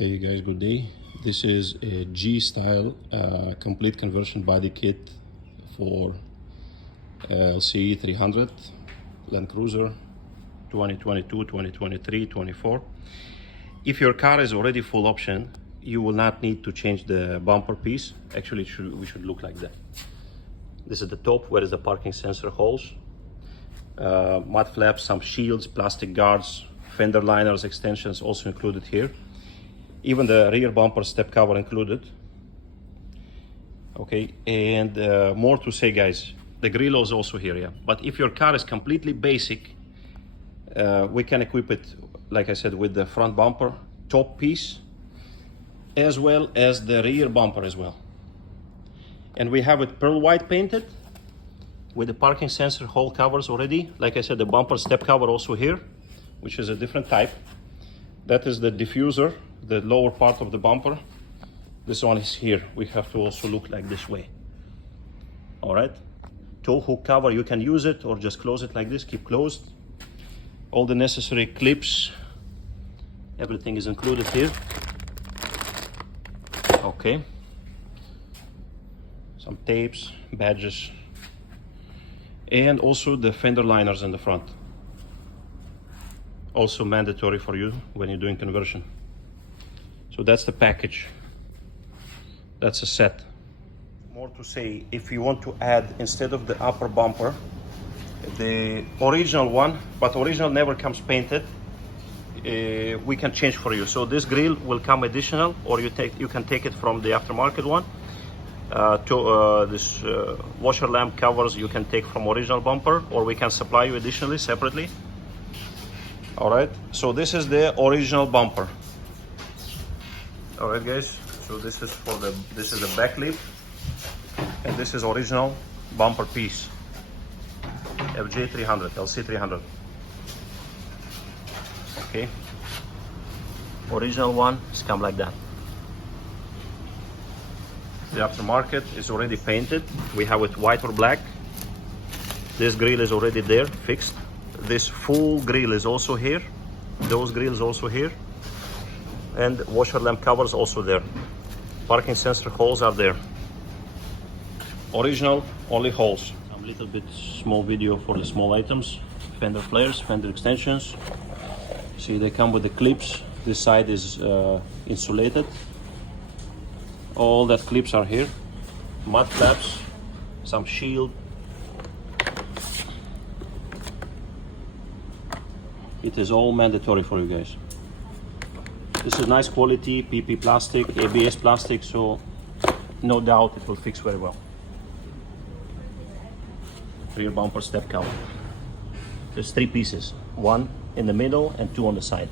Hey guys, good day. This is a G-style complete conversion body kit for LC300 Land Cruiser 2022, 2023, 24. If your car is already full option, you will not need to change the bumper piece. Actually, we should look like that. This is the top where is the parking sensor holes, mud flaps, some shields, plastic guards, fender liners, extensions also included here. Even the rear bumper step cover included. Okay, and more to say, guys, the grill is also here, yeah. But if your car is completely basic, we can equip it, like I said, with the front bumper, top piece, as well as the rear bumper as well. And we have it pearl white painted with the parking sensor hole covers already. Like I said, the bumper step cover also here, which is a different type. That is the diffuser, the lower part of the bumper. This one is here. We have to also look like this way. All right. Tow hook cover, you can use it or just close it like this, keep closed. All the necessary clips, everything is included here. Okay. Some tapes, badges, and also the fender liners in the front. Also mandatory for you when you're doing conversion. So that's the package. That's a set. More to say, if you want to add, instead of the upper bumper, the original one, but original never comes painted, we can change for you. So this grill will come additional, or you can take it from the aftermarket one. This washer lamp covers you can take from original bumper, or we can supply you additionally separately. All right, so this is the original bumper. All right, guys, so this is the back lip, and this is original bumper piece, FJ300, LC300. Okay, original one is come like that. The aftermarket is already painted. We have it white or black. This grill is already there, fixed. This full grill is also here. Those grills also here. And washer lamp covers also there. Parking sensor holes are there. Original, only holes. A little bit small video for the small items. Fender flares, fender extensions. See, they come with the clips. This side is insulated. All that clips are here. Mud flaps, some shield. It is all mandatory for you guys. This is nice quality PP plastic, ABS plastic, so no doubt it will fix very well. Rear bumper step cover. There's 3 pieces, 1 in the middle and 2 on the side.